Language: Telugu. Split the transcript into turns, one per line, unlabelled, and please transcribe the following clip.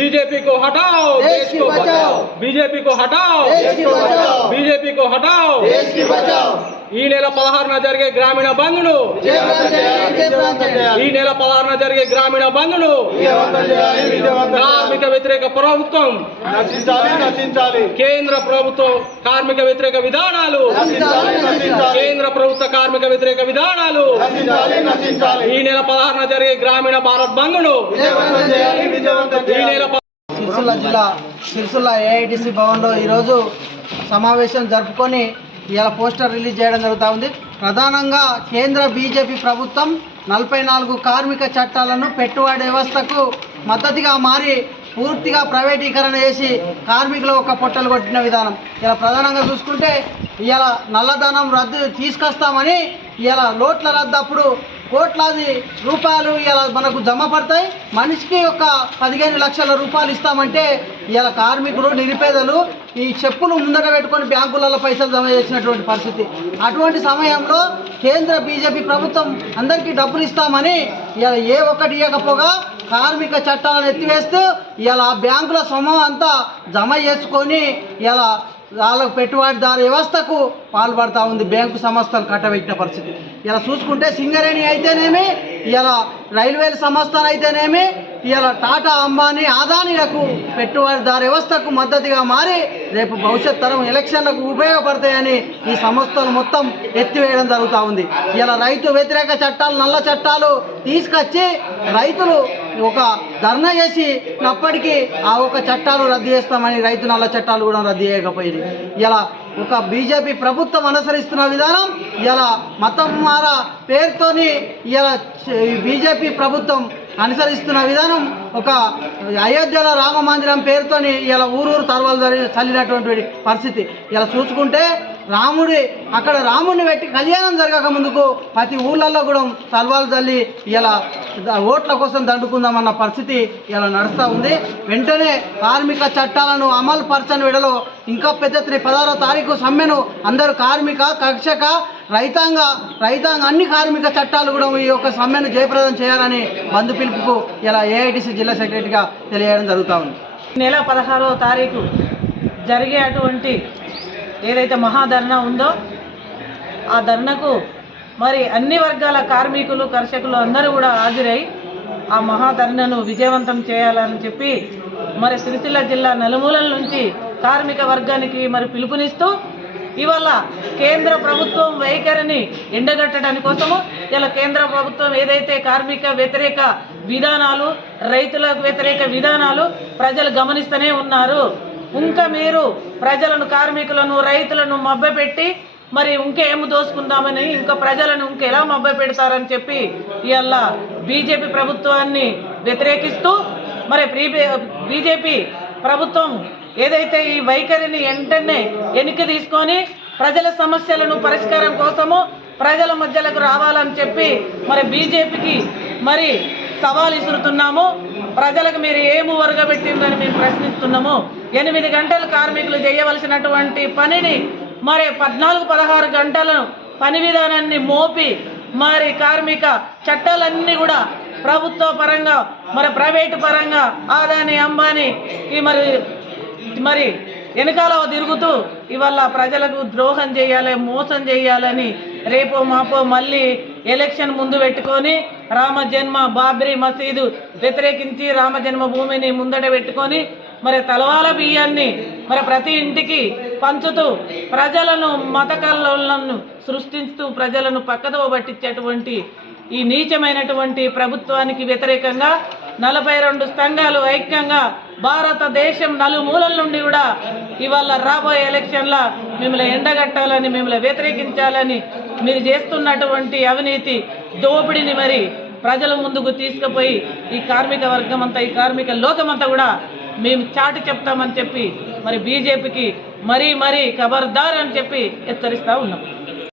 बीजेपी को हटाओ
देश की बचाओ
बीजेपी को हटाओ
देश की बचाओ
बीजेपी को हटाओ
देश की बचाओ
ఈ నెల పదహారున జరిగే గ్రామీణ బంద్ను
జయవంతం చేయాలి జయవంతం చేయాలి
ఈ నెల పదహారున జరిగే గ్రామీణ బంద్ను
విజయవంతం చేయాలి విజయవంతం
కార్మిక వ్యతిరేక ప్రభుత్వం
నశించాలి నశించాలి
కేంద్ర ప్రభుత్వం కార్మిక వ్యతిరేక విధానాలు వ్యతిరేక విధానాలు. ఈ నెల పదహారున జరిగే గ్రామీణ భారత్ బంద్ను
విజయవంతం చేయాలి విజయవంతం
ఈ నెల
సిరిసిల్ల జిల్లా సిరిసిల్ల ఏఐటిసి భవన్లో ఈరోజు సమావేశం జరుపుకొని ఇలా పోస్టర్ రిలీజ్ చేయడం జరుగుతూ ఉంది. ప్రధానంగా కేంద్ర బీజేపీ ప్రభుత్వం నలభై నాలుగు కార్మిక చట్టాలను పెట్టుబడి వ్యవస్థకు మద్దతుగా మారి పూర్తిగా ప్రైవేటీకరణ చేసి కార్మికులు ఒక పొట్టలు కొట్టిన విధానం. ఇలా ప్రధానంగా చూసుకుంటే ఇలా నల్లధనం రద్దు తీసుకొస్తామని ఇలా లోట్ల రద్దు అప్పుడు కోట్లాది రూపాయలు ఇలా మనకు జమ పడతాయి. మనిషికి ఒక పదిహేను లక్షల రూపాయలు ఇస్తామంటే ఇలా కార్మికులు నిరుపేదలు ఈ చెప్పులు ముందట పెట్టుకొని బ్యాంకులలో పైసలు జమ చేసినటువంటి పరిస్థితి. అటువంటి సమయంలో కేంద్ర బీజేపీ ప్రభుత్వం అందరికీ డబ్బులు ఇస్తామని ఇలా ఏ ఒక్కటి ఇవ్వకపోగా కార్మిక చట్టాలను ఎత్తివేస్తూ ఇలా బ్యాంకుల సొమ్ము అంతా జమ చేసుకొని ఇలా వాళ్ళకు పెట్టుబడిదారు వ్యవస్థకు పాల్పడతా ఉంది బ్యాంకు సంస్థలు కట్టబెట్టిన పరిస్థితి. ఇలా చూసుకుంటే సింగరేణి అయితేనేమి ఇలా రైల్వేల సంస్థలు అయితేనేమి ఇవాళ టాటా అంబానీ ఆదానీలకు పెట్టుబడిదారు వ్యవస్థకు మద్దతుగా మారి రేపు భవిష్యత్ తరం ఎలక్షన్లకు ఉపయోగపడతాయని ఈ సంస్థలు మొత్తం ఎత్తివేయడం జరుగుతూ ఉంది. ఇలా రైతు వ్యతిరేక చట్టాలు నల్ల చట్టాలు తీసుకొచ్చి రైతులు ఒక ధర్నా చేసినప్పటికీ ఆ ఒక చట్టాలు రద్దు చేస్తామని రైతు నల్ల చట్టాలు కూడా రద్దు చేయకపోయింది ఇలా ఒక బీజేపీ ప్రభుత్వం అనుసరిస్తున్న విధానం ఇలా మతం మారా పేరుతోని ఇలా బీజేపీ ప్రభుత్వం అనుసరిస్తున్న విధానం ఒక అయోధ్యలో రామ మందిరం పేరుతోని ఇలా ఊరూరు తర్వాలు చల్లినటువంటి పరిస్థితి. ఇలా చూసుకుంటే రాముడి అక్కడ రాముడిని పెట్టి కళ్యాణం జరగక ముందుకు ప్రతి ఊళ్ళల్లో కూడా తల్వాలు తల్లి ఇలా ఓట్ల కోసం దండుకుందామన్న పరిస్థితి ఇలా నడుస్తూ ఉంది. వెంటనే కార్మిక చట్టాలను అమలు పరచని విడలో ఇంకా పెద్ద ఎత్తున పదహారో తారీఖు సమ్మెను అందరూ కార్మిక కక్షక రైతాంగ రైతాంగ అన్ని కార్మిక చట్టాలు కూడా ఈ యొక్క సమ్మెను జయప్రదం చేయాలని బంధు పిలుపుకు ఇలా ఏఐటిసి జిల్లా సెక్రటరీగా తెలియజేయడం జరుగుతూ ఉంది.
నెల పదహారవ తారీఖు జరిగే అటువంటి ఏదైతే మహాధర్నా ఉందో ఆ ధర్నకు మరి అన్ని వర్గాల కార్మికులు కర్షకులు అందరూ కూడా హాజరై ఆ మహాధర్నను విజయవంతం చేయాలని చెప్పి మరి సిరిసిల్ల జిల్లా నలుమూలల నుంచి కార్మిక వర్గానికి మరి పిలుపునిస్తూ ఇవాళ కేంద్ర ప్రభుత్వం వైఖరిని ఎండగట్టడానికి కోసము ఇలా కేంద్ర ప్రభుత్వం ఏదైతే కార్మిక వ్యతిరేక విధానాలు రైతులకు వ్యతిరేక విధానాలు ప్రజలు గమనిస్తూనే ఉన్నారు. ఇంకా మీరు ప్రజలను కార్మికులను రైతులను మభ్యపెట్టి మరి ఇంకేం దోసుకుందామని ఇంకా ప్రజలను ఇంకెలా మభ్య పెడతారని చెప్పి ఇవాళ బీజేపీ ప్రభుత్వాన్ని వ్యతిరేకిస్తూ మరి బీజేపీ ప్రభుత్వం ఏదైతే ఈ వైఖరిని వెంటనే వెనక్కి తీసుకొని ప్రజల సమస్యలను పరిష్కారం కోసము ప్రజల మధ్యలకు రావాలని చెప్పి మరి బీజేపీకి మరి సవాల్ ఇసురుతున్నాము ప్రజలకు మీరు ఏమి వరగబెట్టిందని మేము ప్రశ్నిస్తున్నాము. ఎనిమిది గంటలు కార్మికులు చేయవలసినటువంటి పనిని మరి పద్నాలుగు పదహారు గంటలను పని విధానాన్ని మోపి మరి కార్మిక చట్టాలన్నీ కూడా ప్రభుత్వ పరంగా మరి ప్రైవేటు పరంగా ఆదాని అంబానీ ఈ మరి మరి వెనకాల తిరుగుతూ ఇవాళ ప్రజలకు ద్రోహం చేయాలి మోసం చేయాలని రేపో మాపో మళ్ళీ ఎలక్షన్ ముందు పెట్టుకొని రామ జన్మ బాబ్రీ మసీదు వ్యతిరేకించి రామ జన్మభూమిని ముందట పెట్టుకొని మరి తలవాల బియ్యాన్ని మరి ప్రతి ఇంటికి పంచుతూ ప్రజలను మత కల్లోలను సృష్టిస్తూ ప్రజలను పక్కదవ పట్టించేటువంటి ఈ నీచమైనటువంటి ప్రభుత్వానికి వ్యతిరేకంగా నలభై రెండు సంఘాలు ఐక్యంగా భారతదేశం నలుమూలల నుండి కూడా ఇవాళ రాబోయే ఎలక్షన్ల మిమ్మల్ని ఎండగట్టాలని మిమ్మల్ని వ్యతిరేకించాలని మీరు చేస్తున్నటువంటి అవినీతి దోపిడిని మరి ప్రజల ముందుకు తీసుకుపోయి ఈ కార్మిక వర్గం అంతా ఈ కార్మిక లోకమంతా కూడా మేము చాటు చెప్తామని చెప్పి మరి బీజేపీకి మరీ మరీ ఖబర్దార్ అని చెప్పి హెచ్చరిస్తూ ఉన్నాం.